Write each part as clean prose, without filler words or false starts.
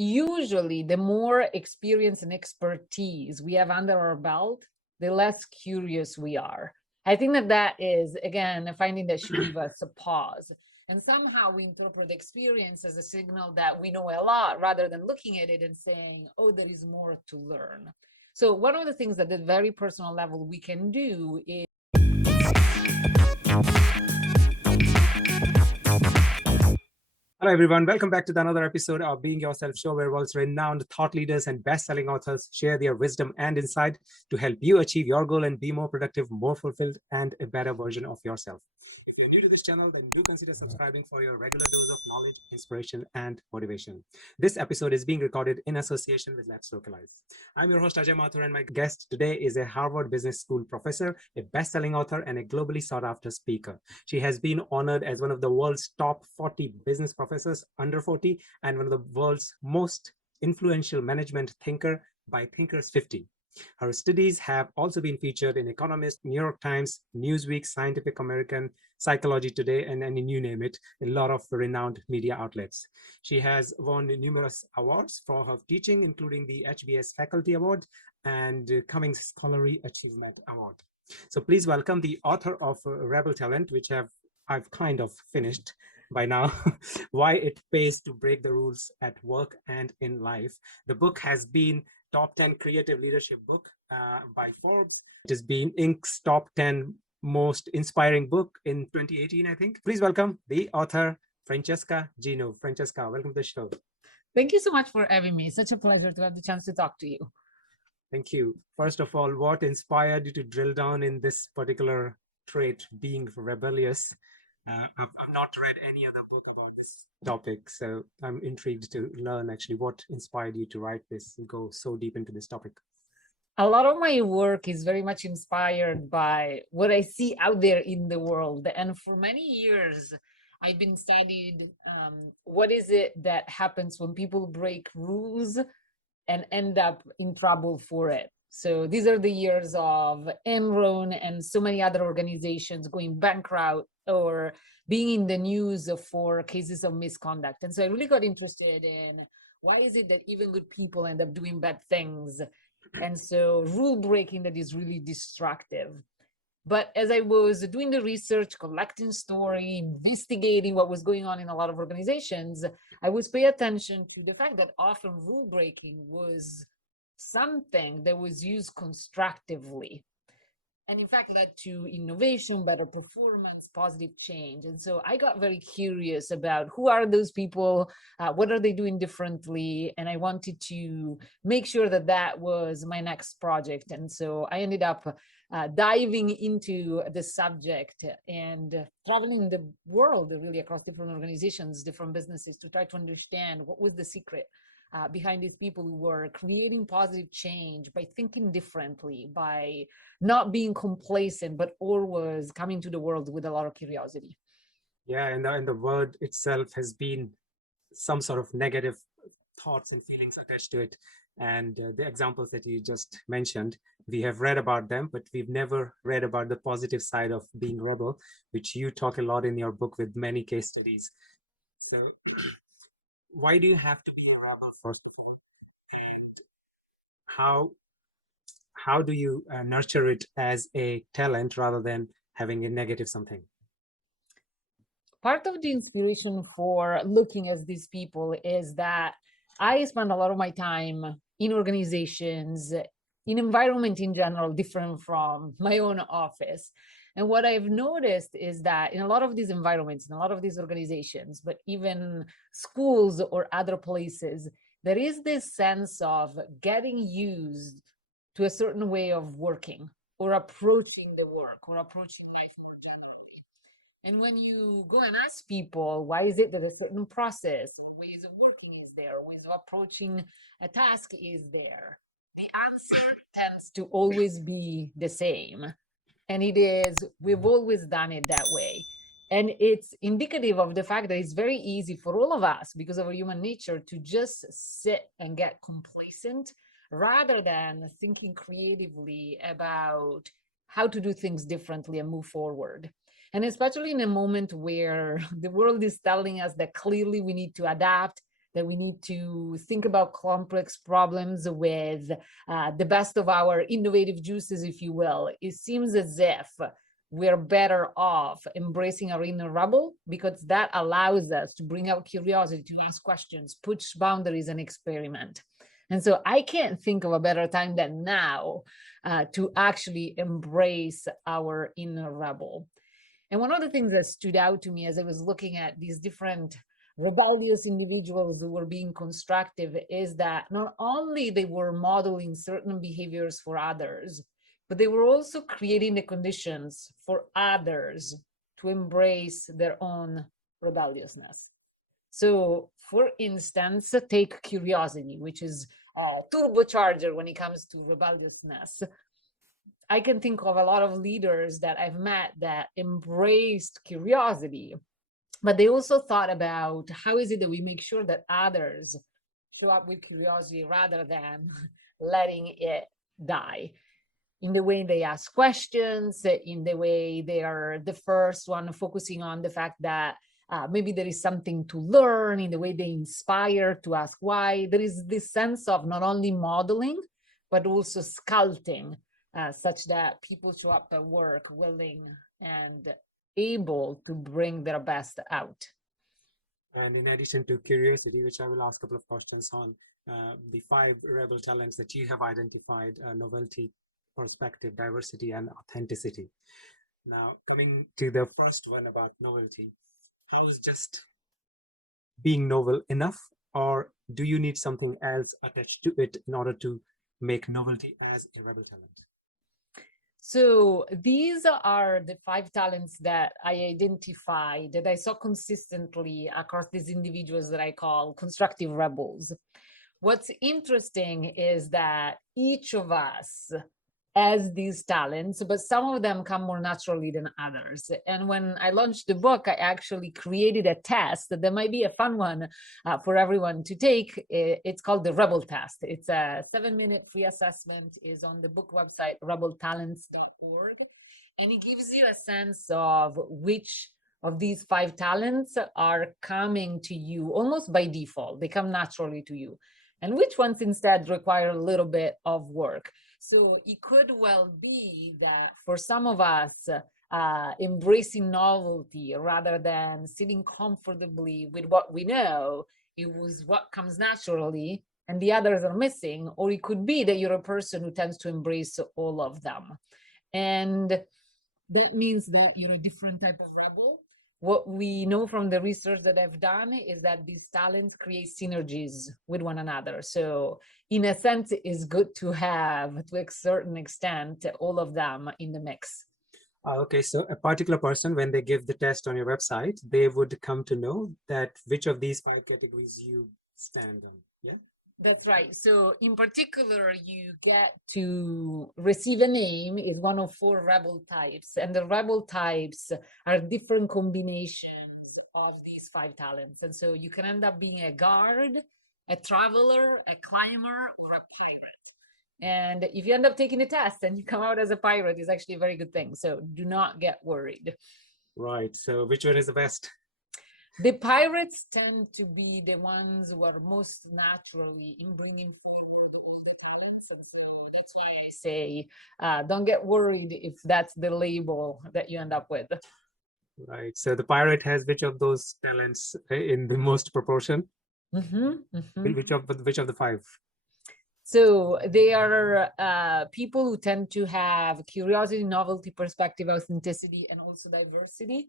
usually the more experience and expertise we have under our belt, the less curious we are. I think that is, again, a finding that should give us a pause. And somehow we interpret experience as a signal that we know a lot rather than looking at it and saying, oh, there is more to learn. So one of the things at the very personal level we can do is Hello, everyone. Welcome back to another episode of Being Yourself Show, where world's renowned thought leaders and best-selling authors share their wisdom and insight to help you achieve your goal and be more productive, more fulfilled, and a better version of yourself. If you're new to this channel, then do consider subscribing for your regular dose of knowledge, inspiration, and motivation. This episode is being recorded in association with Let's Localize. I'm your host, Ajay Mathur, and my guest today is a Harvard Business School professor, a best-selling author, and a globally sought-after speaker. She has been honored as one of the world's top 40 business professors under 40 and one of the world's most influential management thinker by Thinkers 50. Her studies have also been featured in Economist, New York Times, Newsweek, Scientific American, Psychology Today, and you name it, a lot of renowned media outlets. She has won numerous awards for her teaching, including the HBS Faculty Award and Cummings Scholarly Achievement Award. So please welcome the author of Rebel Telant, which I've kind of finished by now, Why It Pays to Break the Rules at Work and in Life. The book has been top 10 creative leadership book by Forbes. It has been Inc.'s top 10 most inspiring book in 2018, I think. Please welcome the author, Francesca Gino. Francesca, welcome to the show. Thank you so much for having me. Such a pleasure to have the chance to talk to you. Thank you. First of all, what inspired you to drill down in this particular trait, being rebellious? I've not read any other book about this topic, so I'm intrigued to learn actually what inspired you to write this and go so deep into this topic. A lot of my work is very much inspired by what I see out there in the world. And for many years, I've been studied what is it that happens when people break rules and end up in trouble for it. So these are the years of Enron and so many other organizations going bankrupt or being in the news for cases of misconduct. And so I really got interested in why is it that even good people end up doing bad things? And so rule breaking that is really destructive. But as I was doing the research, collecting story, investigating what was going on in a lot of organizations, I was paying attention to the fact that often rule breaking was something that was used constructively. And in fact, led to innovation, better performance, positive change. And so I got very curious about who are those people, what are they doing differently? And I wanted to make sure that that was my next project. And so I ended up diving into the subject and traveling the world really across different organizations, different businesses to try to understand what was the secret behind these people who were creating positive change by thinking differently, by not being complacent, but always coming to the world with a lot of curiosity. Yeah, and the word itself has been some sort of negative thoughts and feelings attached to it. And the examples that you just mentioned, we have read about them, but we've never read about the positive side of being rebel, which you talk a lot in your book with many case studies. So why do you have to be a rebel, first of all? And how do you nurture it as a talent rather than having a negative something? Part of the inspiration for looking at these people is that I spend a lot of my time in organizations, in environment in general, different from my own office. And what I've noticed is that in a lot of these environments, in a lot of these organizations, but even schools or other places, there is this sense of getting used to a certain way of working or approaching the work or approaching life more generally. And when you go and ask people, why is it that a certain process or ways of working is there, ways of approaching a task is there, the answer tends to always be the same. And it is, we've always done it that way. And it's indicative of the fact that it's very easy for all of us, because of our human nature, to just sit and get complacent rather than thinking creatively about how to do things differently and move forward. And especially in a moment where the world is telling us that clearly we need to adapt, that we need to think about complex problems with the best of our innovative juices, if you will. It seems as if we're better off embracing our inner rebel, because that allows us to bring out curiosity, to ask questions, push boundaries, and experiment. And so I can't think of a better time than now to actually embrace our inner rebel. And one of the things that stood out to me as I was looking at these different rebellious individuals who were being constructive is that not only they were modeling certain behaviors for others, but they were also creating the conditions for others to embrace their own rebelliousness. So, for instance, take curiosity, which is a turbocharger when it comes to rebelliousness. I can think of a lot of leaders that I've met that embraced curiosity, but they also thought about how is it that we make sure that others show up with curiosity rather than letting it die, in the way they ask questions, in the way they are the first one focusing on the fact that maybe there is something to learn, in the way they inspire to ask why. There is this sense of not only modeling, but also sculpting, such that people show up at work willing and able to bring their best out. And in addition to curiosity, which I will ask a couple of questions on, the 5 rebel talents that you have identified: novelty, perspective, diversity, and authenticity. Now, coming to the first one about novelty, how is just being novel enough, or do you need something else attached to it in order to make novelty as a rebel talent? So these are the 5 talents that I identified, that I saw consistently across these individuals that I call constructive rebels. What's interesting is that each of us has these talents, but some of them come more naturally than others. And when I launched the book, I actually created a test that might be a fun one for everyone to take. It's called the Rebel Test. It's a 7-minute free assessment, is on the book website, rebeltalents.org. And it gives you a sense of which of these 5 talents are coming to you almost by default. They come naturally to you. And which ones instead require a little bit of work. So it could well be that for some of us, embracing novelty rather than sitting comfortably with what we know, it was what comes naturally, and the others are missing. Or it could be that you're a person who tends to embrace all of them. And that means that you're a different type of rebel. What we know from the research that I've done is that this talent creates synergies with one another. So in a sense, it is good to have, to a certain extent, all of them in the mix. Okay, so a particular person, when they give the test on your website, they would come to know that which of these 5 categories you stand on. Yeah. That's right. So in particular, you get to receive a name, is one of 4 rebel types. And the rebel types are different combinations of these 5 talents. And so you can end up being a guard, a traveler, a climber, or a pirate. And if you end up taking the test and you come out as a pirate, it's actually a very good thing. So do not get worried. Right. So which one is the best? The pirates tend to be the ones who are most naturally in bringing forward all the talents. And so that's why I say, don't get worried if that's the label that you end up with. Right. So the pirate has which of those talents in the most proportion? Which of the 5? So they are people who tend to have curiosity, novelty, perspective, authenticity, and also diversity.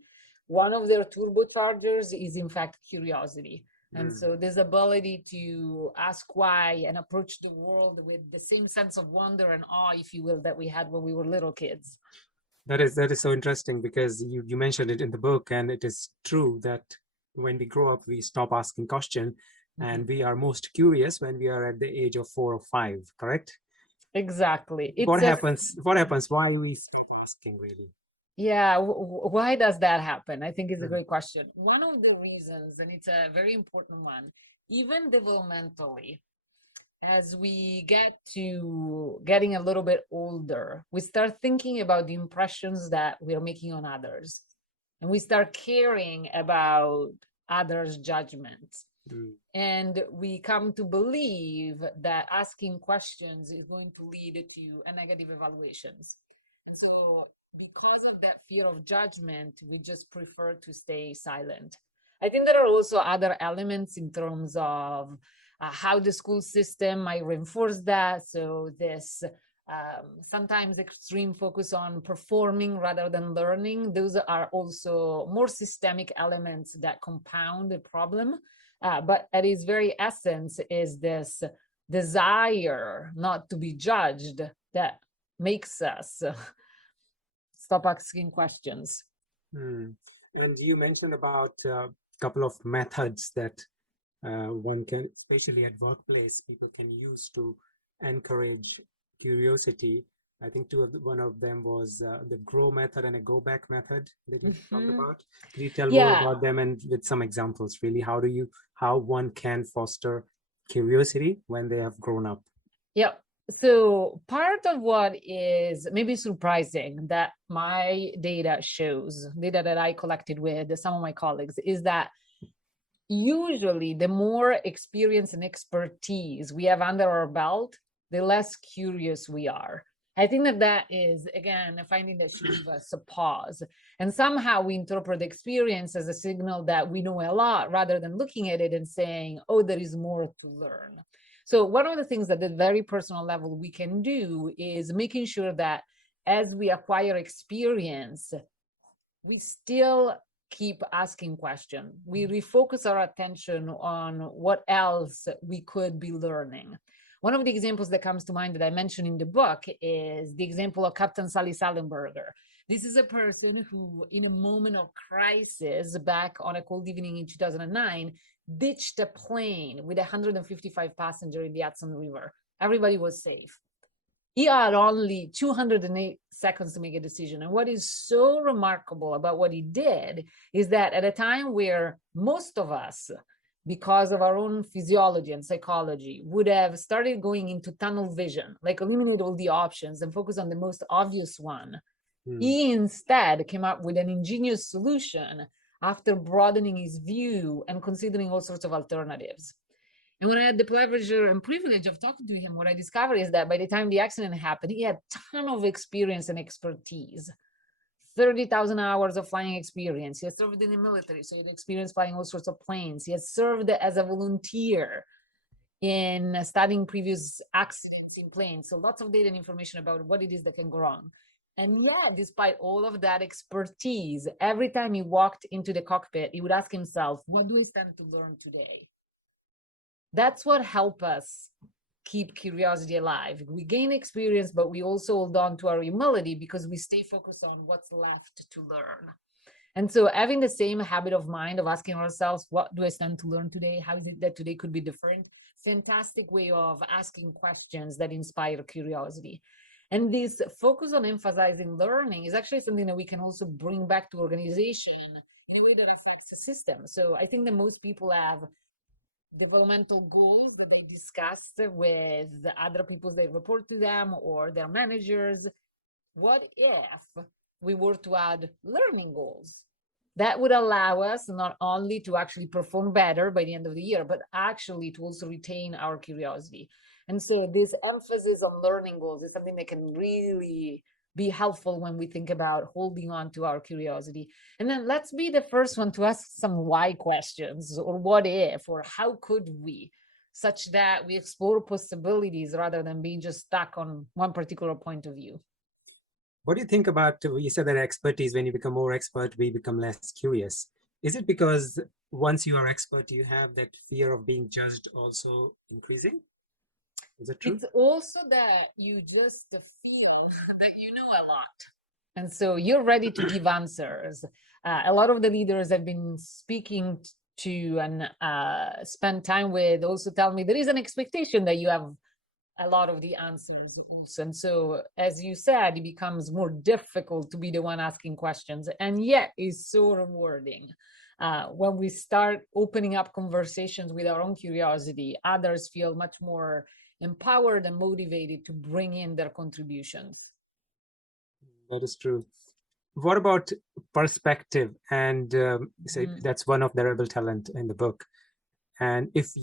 One of their turbochargers is, in fact, curiosity. And so this ability to ask why and approach the world with the same sense of wonder and awe, if you will, that we had when we were little kids. That is so interesting, because you mentioned it in the book, and it is true that when we grow up, we stop asking questions, and we are most curious when we are at the age of 4 or 5, correct? Exactly. What happens? Why we stop asking, really? Yeah, why does that happen? I think it's a great question. One of the reasons, and it's a very important one, even developmentally, as we get to getting a little bit older, we start thinking about the impressions that we're making on others. And we start caring about others' judgments. Mm. And we come to believe that asking questions is going to lead to a negative evaluations. And so, because of that fear of judgment, we just prefer to stay silent. I think there are also other elements in terms of how the school system might reinforce that. So, this sometimes extreme focus on performing rather than learning, those are also more systemic elements that compound the problem. But at its very essence is this desire not to be judged that makes us stop asking questions. Mm. And you mentioned about a couple of methods that one can, especially at workplace, people can use to encourage curiosity. I think one of them was the grow method and a go back method that you talked Mhm. about. Could you tell more Yeah, about them and with some examples, really? How one can foster curiosity when they have grown up? yeah. So part of what is maybe surprising that my data shows, data that I collected with some of my colleagues, is that usually the more experience and expertise we have under our belt, the less curious we are. I think that that is, again, a finding that should give us a pause. And somehow we interpret the experience as a signal that we know a lot rather than looking at it and saying, oh, there is more to learn. So, one of the things at the very personal level we can do is making sure that as we acquire experience, we still keep asking questions. We refocus our attention on what else we could be learning. One of the examples that comes to mind that I mentioned in the book is the example of Captain Sally Sallenberger. This is a person who, in a moment of crisis back on a cold evening in 2009, ditched a plane with 155 passengers in the Hudson River. Everybody was safe. He had only 208 seconds to make a decision. And what is so remarkable about what he did is that at a time where most of us, because of our own physiology and psychology, would have started going into tunnel vision, like eliminate all the options and focus on the most obvious one, he instead came up with an ingenious solution after broadening his view and considering all sorts of alternatives. And when I had the pleasure and privilege of talking to him, what I discovered is that by the time the accident happened, he had a ton of experience and expertise. 30,000 hours of flying experience. He had served in the military, so he had experience flying all sorts of planes. He has served as a volunteer in studying previous accidents in planes. So lots of data and information about what it is that can go wrong. And yeah, despite all of that expertise, every time he walked into the cockpit, he would ask himself, what do I stand to learn today? That's what helps us keep curiosity alive. We gain experience, but we also hold on to our humility because we stay focused on what's left to learn. And so having the same habit of mind of asking ourselves, what do I stand to learn today? How did that today could be different? Fantastic way of asking questions that inspire curiosity. And this focus on emphasizing learning is actually something that we can also bring back to organization in a way that affects the system. So I think that most people have developmental goals that they discuss with the other people they report to them or their managers. What if we were to add learning goals? That would allow us not only to actually perform better by the end of the year, but actually to also retain our curiosity. And so, this emphasis on learning goals is something that can really be helpful when we think about holding on to our curiosity. And then let's be the first one to ask some why questions or what if or how could we, such that we explore possibilities rather than being just stuck on one particular point of view. What do you think about, you said that expertise, when you become more expert, we become less curious. Is it because once you are expert, you have that fear of being judged also increasing? Is it true? It's also that you just feel that you know a lot. And so you're ready to give answers. A lot of the leaders I've been speaking to and spend time with also tell me there is an expectation that you have a lot of the answers. And so, as you said, it becomes more difficult to be the one asking questions, and yet is so rewarding. When we start opening up conversations with our own curiosity, others feel much more empowered and motivated to bring in their contributions. That is true. What about perspective? And say that's one of the rebel talent in the book. And if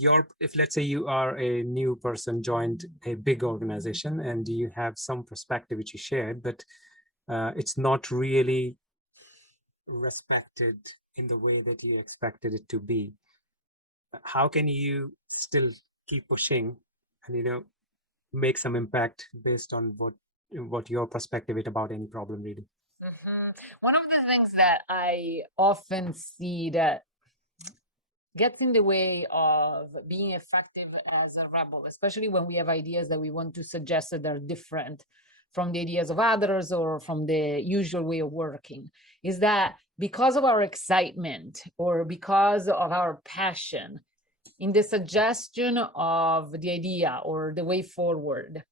let's say you are a new person joined a big organization and you have some perspective which you shared, but it's not really respected in the way that you expected it to be, how can you still keep pushing and make some impact based on what your perspective is about any problem really? One of the things that I often see that gets in the way of being effective as a rebel, especially when we have ideas that we want to suggest that are different from the ideas of others or from the usual way of working, is that because of our excitement or because of our passion in the suggestion of the idea or the way forward,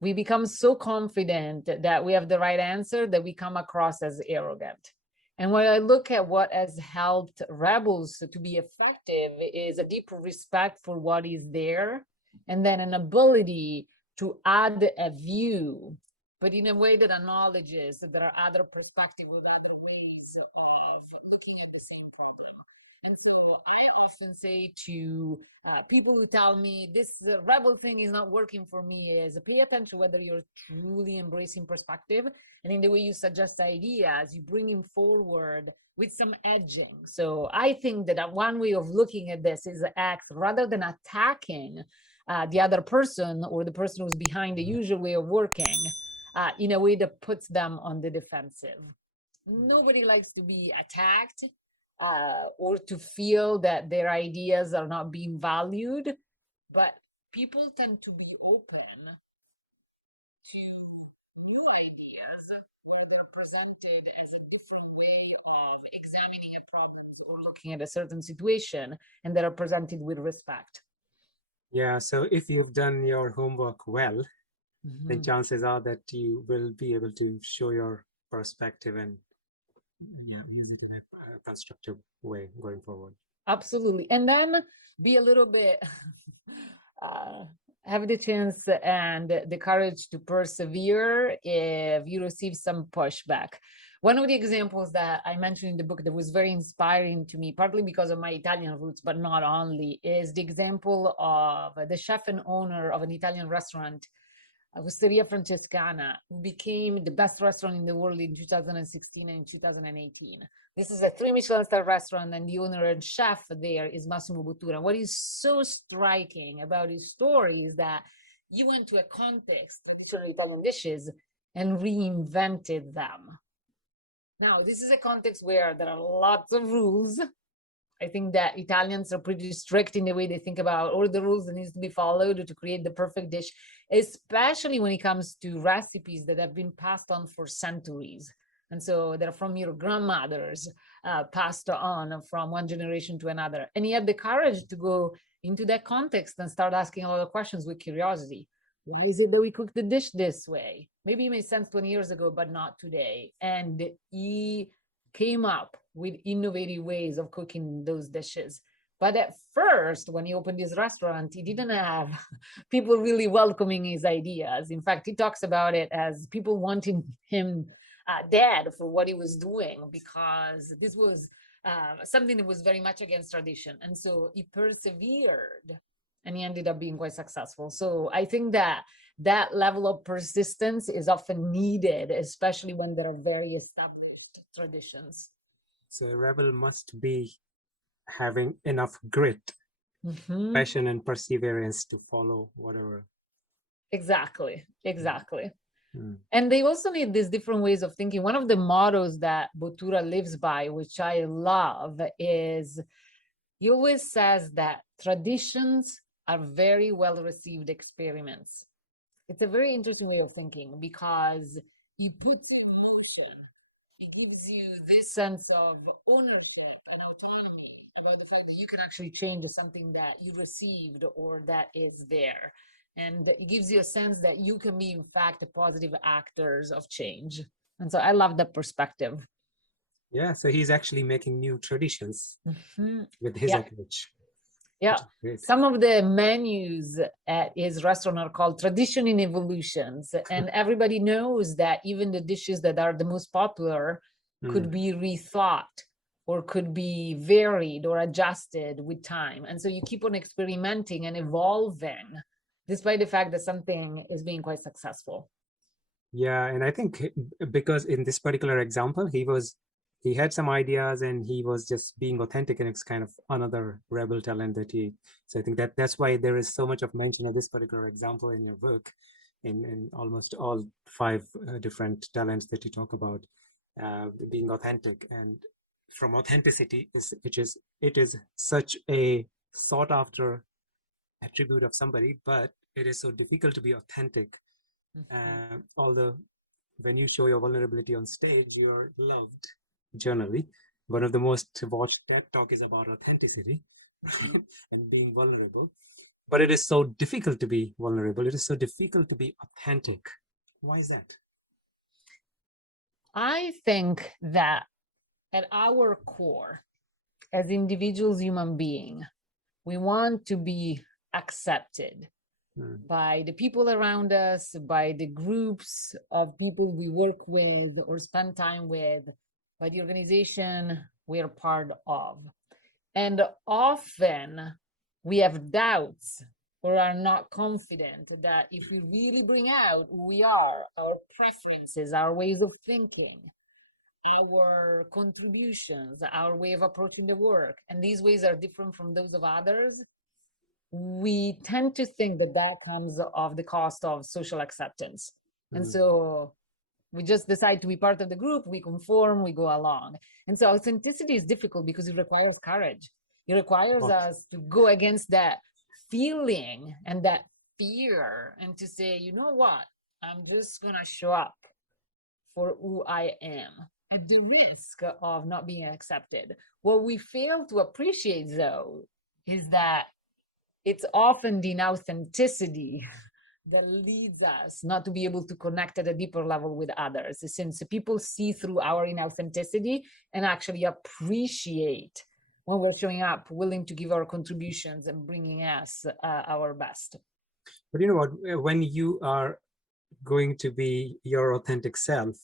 we become so confident that we have the right answer that we come across as arrogant. And when I look at what has helped rebels to be effective is a deep respect for what is there, and then an ability to add a view, but in a way that acknowledges that there are other perspectives with other ways of looking at the same problem. And so I often say to people who tell me this rebel thing is not working for me is pay attention whether you're truly embracing perspective, and in the way you suggest ideas, you bring them forward with some edging. So I think that one way of looking at this is act rather than attacking the other person or the person who's behind the usual way of working in a way that puts them on the defensive. Nobody likes to be attacked or to feel that their ideas are not being valued, but people tend to be open to new ideas when they're presented as a different way of examining a problem or looking at a certain situation, and that are presented with respect. Yeah, so if you've done your homework well, then chances are that you will be able to show your perspective and use it in a constructive way going forward. Absolutely. And then be a little bit, have the chance and the courage to persevere if you receive some pushback. One of the examples that I mentioned in the book that was very inspiring to me, partly because of my Italian roots, but not only, is the example of the chef and owner of an Italian restaurant, Osteria Francescana, who became the best restaurant in the world in 2016 and 2018. This is a 3 Michelin star restaurant, and the owner and chef there is Massimo Bottura. What is so striking about his story is that he went to a context, traditional Italian dishes, and reinvented them. Now, this is a context where there are lots of rules. I think that Italians are pretty strict in the way they think about all the rules that needs to be followed to create the perfect dish, especially when it comes to recipes that have been passed on for centuries. And so they're from your grandmothers, passed on from one generation to another. And he had the courage to go into that context and start asking a lot of questions with curiosity. Why is it that we cook the dish this way? Maybe it made sense 20 years ago, but not today. And he came up with innovative ways of cooking those dishes. But at first, when he opened his restaurant, he didn't have people really welcoming his ideas. In fact, he talks about it as people wanting him dead for what he was doing, because this was something that was very much against tradition. And so he persevered and he ended up being quite successful. So I think that that level of persistence is often needed, especially when there are very established traditions. So a rebel must be having enough grit, passion, and perseverance to follow whatever. Exactly. And they also need these different ways of thinking. One of the mottos that Bottura lives by, which I love, is he always says that traditions are very well received experiments. It's a very interesting way of thinking because he puts in motion. It gives you this sense of ownership and autonomy about the fact that you can actually change something that you received or that is there. And it gives you a sense that you can be, in fact, positive actors of change. And so I love that perspective. Yeah, so he's actually making new traditions with his approach. Yeah. Some of the menus at his restaurant are called Tradition in Evolutions. And everybody knows that even the dishes that are the most popular could be rethought or could be varied or adjusted with time. And so you keep on experimenting and evolving, despite the fact that something is being quite successful. Yeah, and I think because in this particular example, he had some ideas and he was just being authentic, and it's kind of another rebel talent that he. So I think that's why there is so much of mention of this particular example in your book, in almost all five different talents that you talk about, being authentic. And from authenticity it is such a sought after attribute of somebody, but it is so difficult to be authentic. Although when you show your vulnerability on stage, you're loved generally. One of the most watched TED talk is about authenticity and being vulnerable. But it is so difficult to be vulnerable. It is so difficult to be authentic. Why is that? I think that at our core, as individuals, human beings, we want to be accepted by the people around us, by the groups of people we work with or spend time with, by the organization we're part of. And often we have doubts or are not confident that if we really bring out who we are, our preferences, our ways of thinking, our contributions, our way of approaching the work, and these ways are different from those of others, we tend to think that that comes off the cost of social acceptance. And so we just decide to be part of the group, we conform, we go along. And so authenticity is difficult because it requires courage. It requires us to go against that feeling and that fear and to say, you know what, I'm just going to show up for who I am at the risk of not being accepted. What we fail to appreciate, though, is that it's often the inauthenticity that leads us not to be able to connect at a deeper level with others, since people see through our inauthenticity and actually appreciate when we're showing up, willing to give our contributions and bringing us our best. But you know what? When you are going to be your authentic self,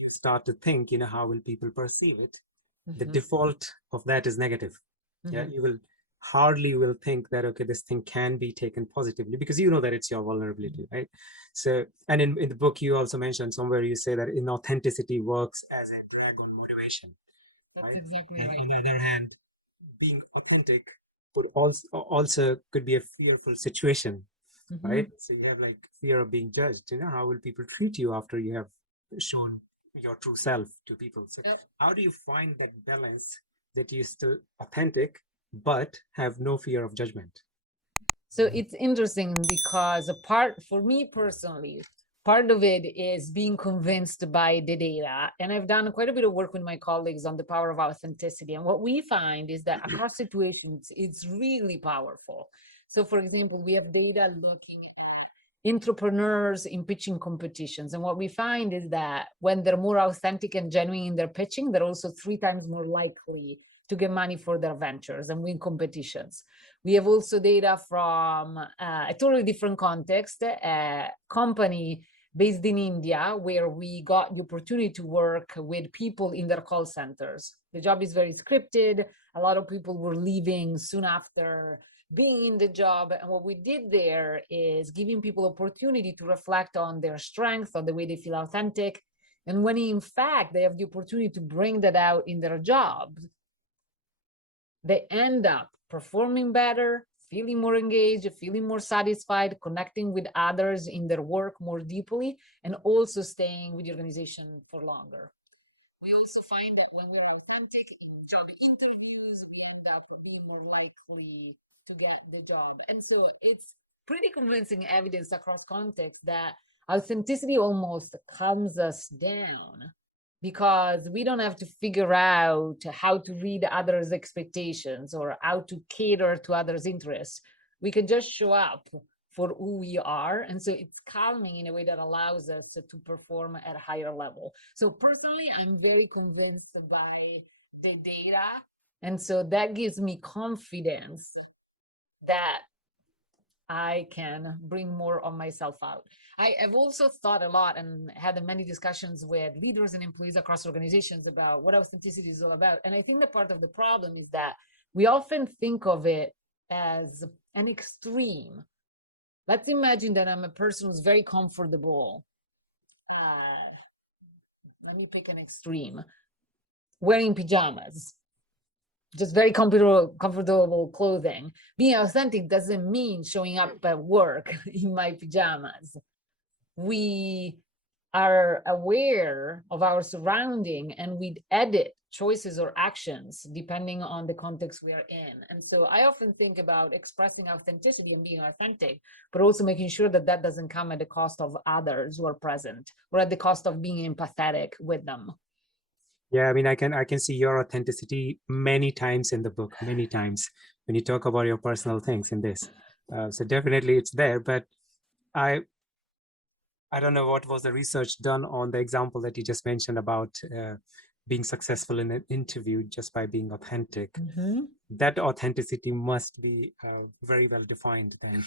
you start to think, how will people perceive it? The default of that is negative. Yeah, you will hardly will think that, okay, this thing can be taken positively because you know that it's your vulnerability, right? So, and in the book you also mentioned somewhere, you say that inauthenticity works as a drag on motivation. That's right? exactly And right. on the other hand, being authentic could also could be a fearful situation, right? So you have like fear of being judged. How will people treat you after you have shown your true self to people? So how do you find that balance that you're still authentic but have no fear of judgment? So it's interesting because for me personally, part of it is being convinced by the data. And I've done quite a bit of work with my colleagues on the power of authenticity. And what we find is that across situations, it's really powerful. So, for example, we have data looking at entrepreneurs in pitching competitions. And what we find is that when they're more authentic and genuine in their pitching, they're also 3 times more likely to get money for their ventures and win competitions. We have also data from a totally different context, a company based in India where we got the opportunity to work with people in their call centers. The job is very scripted. A lot of people were leaving soon after being in the job. And what we did there is giving people opportunity to reflect on their strengths, on the way they feel authentic. And when in fact they have the opportunity to bring that out in their jobs, they end up performing better, feeling more engaged, feeling more satisfied, connecting with others in their work more deeply, and also staying with the organization for longer. We also find that when we're authentic in job interviews, we end up being more likely to get the job. And so it's pretty convincing evidence across context that authenticity almost calms us down because we don't have to figure out how to read others' expectations or how to cater to others' interests. We can just show up for who we are. And so it's calming in a way that allows us to perform at a higher level. So personally, I'm very convinced by the data. And so that gives me confidence that I can bring more of myself out. I have also thought a lot and had many discussions with leaders and employees across organizations about what authenticity is all about. And I think that part of the problem is that we often think of it as an extreme. Let's imagine that I'm a person who's very comfortable. Uh, Let me pick an extreme, wearing pajamas, just very comfortable clothing. Being authentic doesn't mean showing up at work in my pajamas. We are aware of our surrounding and we edit choices or actions depending on the context we are in. And so I often think about expressing authenticity and being authentic, but also making sure that that doesn't come at the cost of others who are present or at the cost of being empathetic with them. Yeah, I mean, I can see your authenticity many times in the book, many times when you talk about your personal things in this. So definitely it's there, but I I don't know what was the research done on the example that you just mentioned about being successful in an interview just by being authentic. Mm-hmm. That authenticity must be very well defined then.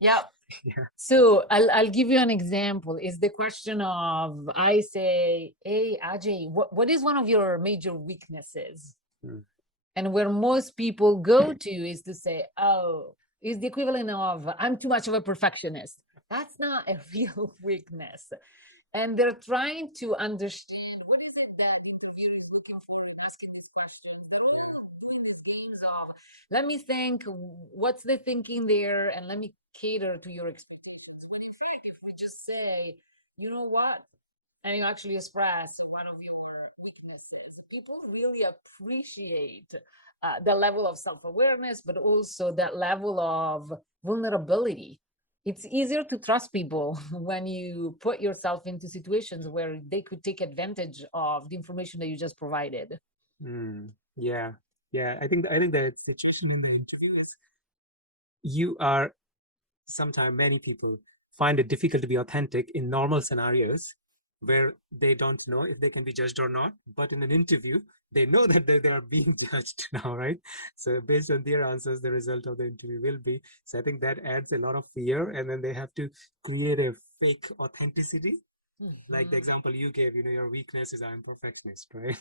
Yep. Yeah. So I'll give you an example. Is the question of I say, hey Ajay, what is one of your major weaknesses? Mm. And where most people go to is to say, oh, is the equivalent of I'm too much of a perfectionist. That's not a real weakness. And they're trying to understand what is it that the interviewer is looking for in asking these questions. They're all doing these games of let me think what's the thinking there and let me cater to your expectations. When in fact, if we just say, you know what, and you actually express one of your weaknesses, people really appreciate the level of self-awareness, but also that level of vulnerability. It's easier to trust people when you put yourself into situations where they could take advantage of the information that you just provided. Yeah, yeah. I think the situation in the interview is you are sometimes many people find it difficult to be authentic in normal scenarios where they don't know if they can be judged or not. But in an interview, they know that they are being judged now, right? So based on their answers, the result of the interview will be. So I think that adds a lot of fear, and then they have to create a fake authenticity. Like the example you gave, your weakness is I'm perfectionist, right?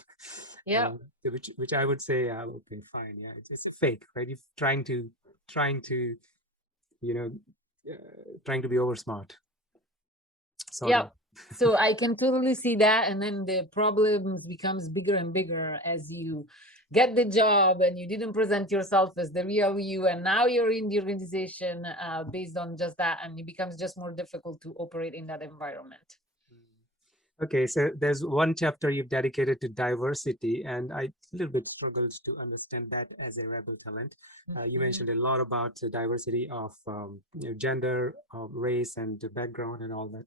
Yeah. Which I would say, okay, fine, yeah, it's fake, right? You're trying to you know, trying to be over smart, sort Yeah. of. So I can totally see that. And then the problem becomes bigger and bigger as you get the job and you didn't present yourself as the real you. And now you're in the organization based on just that. And it becomes just more difficult to operate in that environment. Okay, so there's one chapter you've dedicated to diversity, and I a little bit struggled to understand that as a rebel talent. You mentioned a lot about the diversity of gender, race, and background, and all that.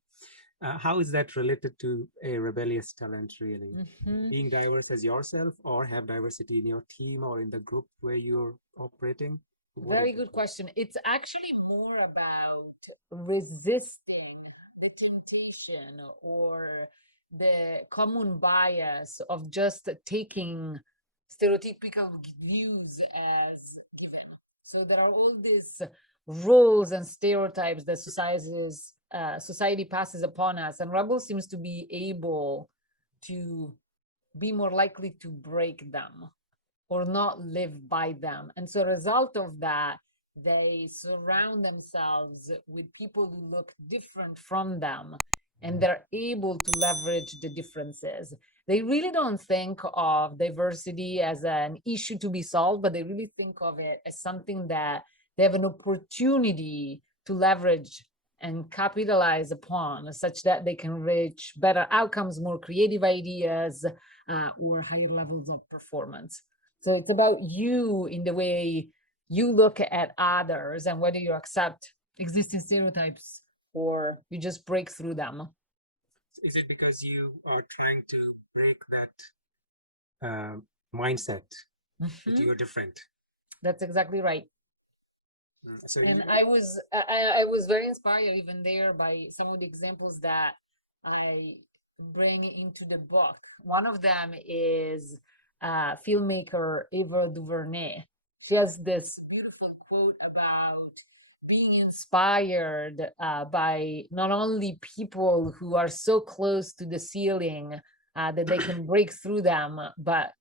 How is that related to a rebellious talent, really? Being diverse as yourself, or have diversity in your team or in the group where you're operating? Very good question. It's actually more about resisting the temptation or the common bias of just taking stereotypical views as given. So there are all these rules and stereotypes that society passes upon us, and Rebel seems to be able to be more likely to break them or not live by them. And so, a result of that, they surround themselves with people who look different from them and they're able to leverage the differences. They really don't think of diversity as an issue to be solved, but they really think of it as something that they have an opportunity to leverage and capitalize upon such that they can reach better outcomes, more creative ideas, or higher levels of performance. So it's about you in the way you look at others and whether you accept existing stereotypes or you just break through them. Is it because you are trying to break that mindset that you're different? That's exactly right. So And I was very inspired even there by some of the examples that I bring into the book. One of them is filmmaker Ava DuVernay. She has this beautiful quote about being inspired by not only people who are so close to the ceiling that they can break through them, but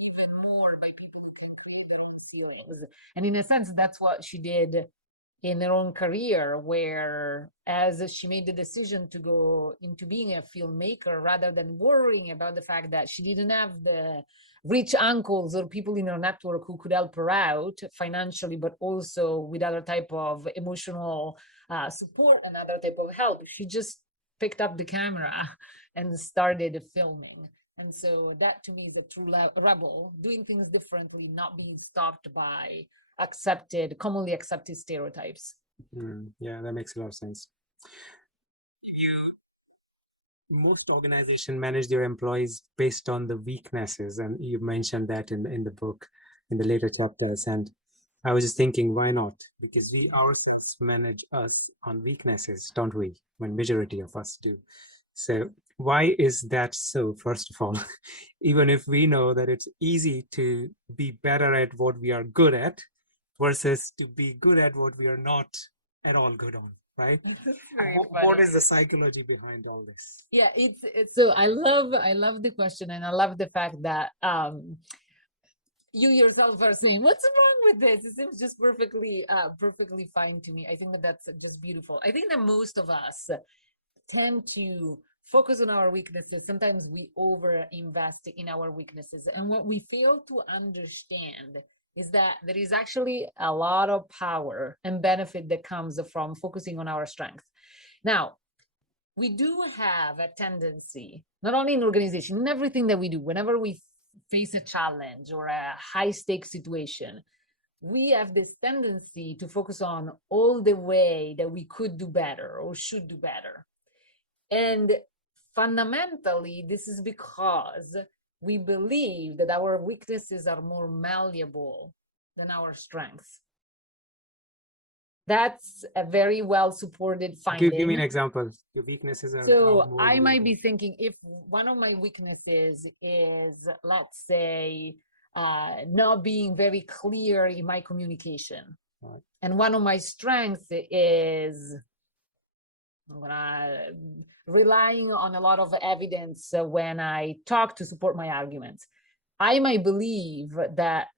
even more by people who can create their own ceilings. And in a sense, that's what she did in her own career, where as she made the decision to go into being a filmmaker rather than worrying about the fact that she didn't have the rich uncles or people in her network who could help her out financially, but also with other type of emotional support and other type of help, she just picked up the camera and started filming. And so that to me is a true rebel, doing things differently, not being stopped by commonly accepted stereotypes. Yeah, that makes a lot of sense. Most organizations manage their employees based on the weaknesses, and you mentioned that in the book, in the later chapters. And I was just thinking, why not? Because we ourselves manage us on weaknesses, don't we? When majority of us do. So why is that so? First of all, even if we know that it's easy to be better at what we are good at versus to be good at what we are not at all good on, right? What is the psychology behind all this? Yeah, it's so I love the question, and I love the fact that you yourself are saying, what's wrong with this? It seems just perfectly fine to me. I think that that's just beautiful. I think that most of us tend to focus on our weaknesses. Sometimes we over invest in our weaknesses. And what we fail to understand is that there is actually a lot of power and benefit that comes from focusing on our strength. Now, we do have a tendency, not only in organization, in everything that we do, whenever we face a challenge or a high stakes situation, we have this tendency to focus on all the way that we could do better or should do better. And fundamentally, this is because we believe that our weaknesses are more malleable than our strengths. That's a very well supported finding. Give me an example. Your weaknesses are. So I might be thinking, if one of my weaknesses is, let's say, not being very clear in my communication, Right. and one of my strengths is relying on a lot of evidence when I talk to support my arguments, I might believe that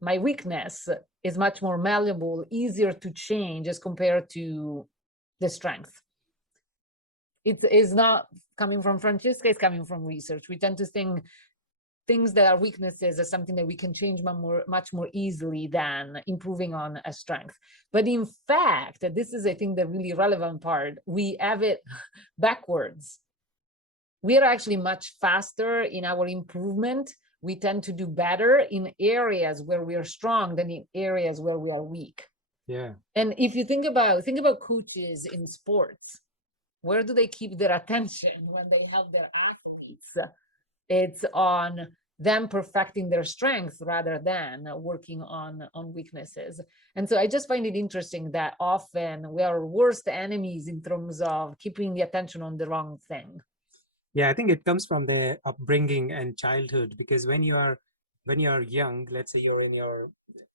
my weakness is much more malleable, easier to change as compared to the strength. It is not coming from Francesca, it's coming from research. We tend to think things that are weaknesses as something that we can change much more easily than improving on a strength. But in fact, this is, I think, the really relevant part. We have it backwards. We are actually much faster in our improvement. We tend to do better in areas where we are strong than in areas where we are weak. Yeah. And if you think about coaches in sports, where do they keep their attention when they have their athletes? It's on them perfecting their strengths rather than working on weaknesses. And so I just find it interesting that often we are worst enemies in terms of keeping the attention on the wrong thing. Yeah, I think it comes from the upbringing and childhood, because when you are young, let's say you're in your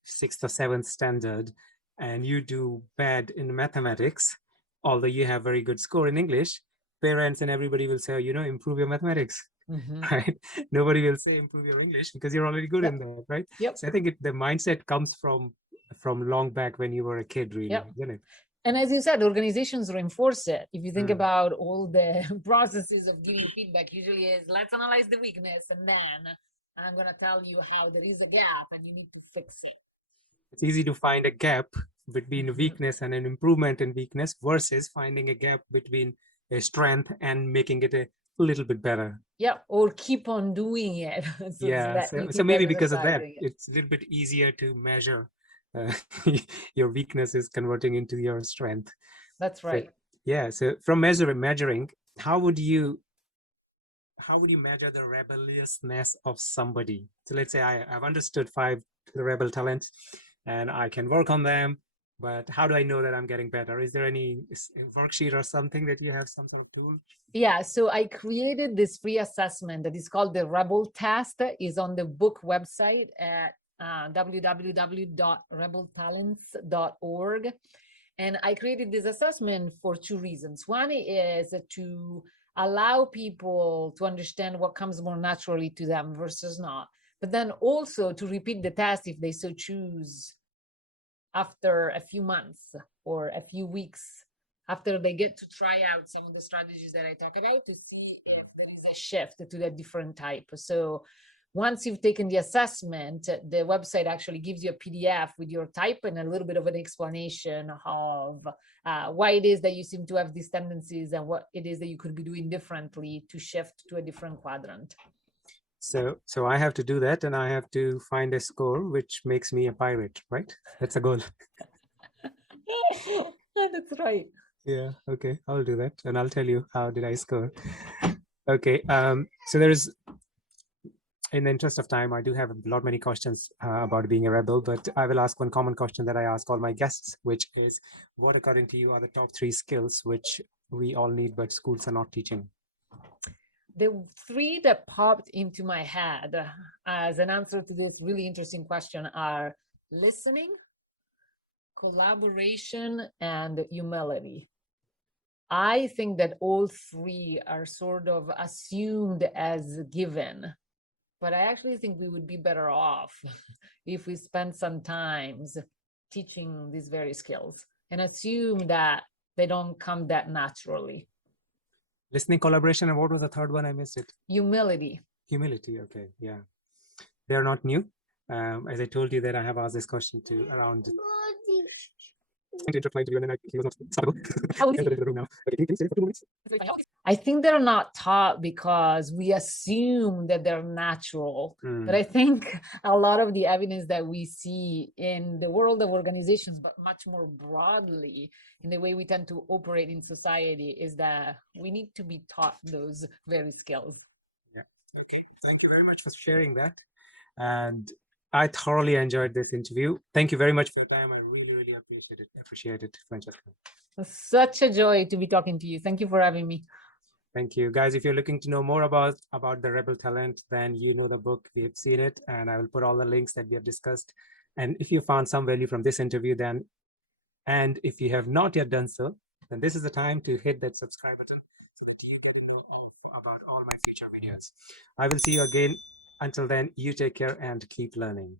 6th or 7th standard and you do bad in mathematics, although you have very good score in English, parents and everybody will say, improve your mathematics. Mm-hmm. Right? Nobody will say improve your English because you're already good in that, right? Yep. So I think the mindset comes from long back when you were a kid, really, isn't it? And as you said, organizations reinforce it. If you think about all the processes of giving feedback, usually is, let's analyze the weakness, and then I'm going to tell you how there is a gap and you need to fix it. It's easy to find a gap between weakness and an improvement in weakness versus finding a gap between a strength and making it a little bit better. Yeah, or keep on doing it. So maybe because of that, it's a little bit easier to measure your weakness is converting into your strength. That's right. So from measuring, how would you measure the rebelliousness of somebody? So let's say I've understood 5 rebel talents and I can work on them, but how do I know that I'm getting better? Is there any worksheet or something that you have, some sort of tool? Yeah, so I created this free assessment that is called the Rebel Test. Is on the book website at www.rebeltalents.org. And I created this assessment for two reasons. One is to allow people to understand what comes more naturally to them versus not, but then also to repeat the test if they so choose after a few months or a few weeks, after they get to try out some of the strategies that I talk about, to see if there is a shift to that different type. So once you've taken the assessment, the website actually gives you a PDF with your type and a little bit of an explanation of why it is that you seem to have these tendencies and what it is that you could be doing differently to shift to a different quadrant. So I have to do that, and I have to find a score which makes me a pirate, right? That's a goal. That's right. Yeah. Okay. I'll do that, and I'll tell you how did I score. Okay. So there's, in the interest of time, I do have a lot many questions about being a rebel, but I will ask one common question that I ask all my guests, which is, what according to you are the top 3 skills which we all need but schools are not teaching? The three that popped into my head as an answer to this really interesting question are listening, collaboration, and humility. I think that all three are sort of assumed as given, but I actually think we would be better off if we spend some times teaching these very skills and assume that they don't come that naturally. Listening, collaboration, and what was the third one? I missed it. Humility. Humility. Okay. Yeah. They're not new. As I told you that I have asked this question to around. To reply to you, and then he was not stable. Enter into the room now. Okay, can you stay for 2 minutes? I think they're not taught because we assume that they're natural. But I think a lot of the evidence that we see in the world of organizations, but much more broadly in the way we tend to operate in society, is that we need to be taught those very skills. Yeah. Okay. Thank you very much for sharing that. And I thoroughly enjoyed this interview. Thank you very much for your time. I really, really appreciate it, Francesca. Such a joy to be talking to you. Thank you for having me. Thank you. Guys, if you're looking to know more about the Rebel Talent, then you know the book, we have seen it, and I will put all the links that we have discussed. And if you found some value from this interview, then, and if you have not yet done so, then this is the time to hit that subscribe button so that you can know about all my future videos. I will see you again. Until then, you take care and keep learning.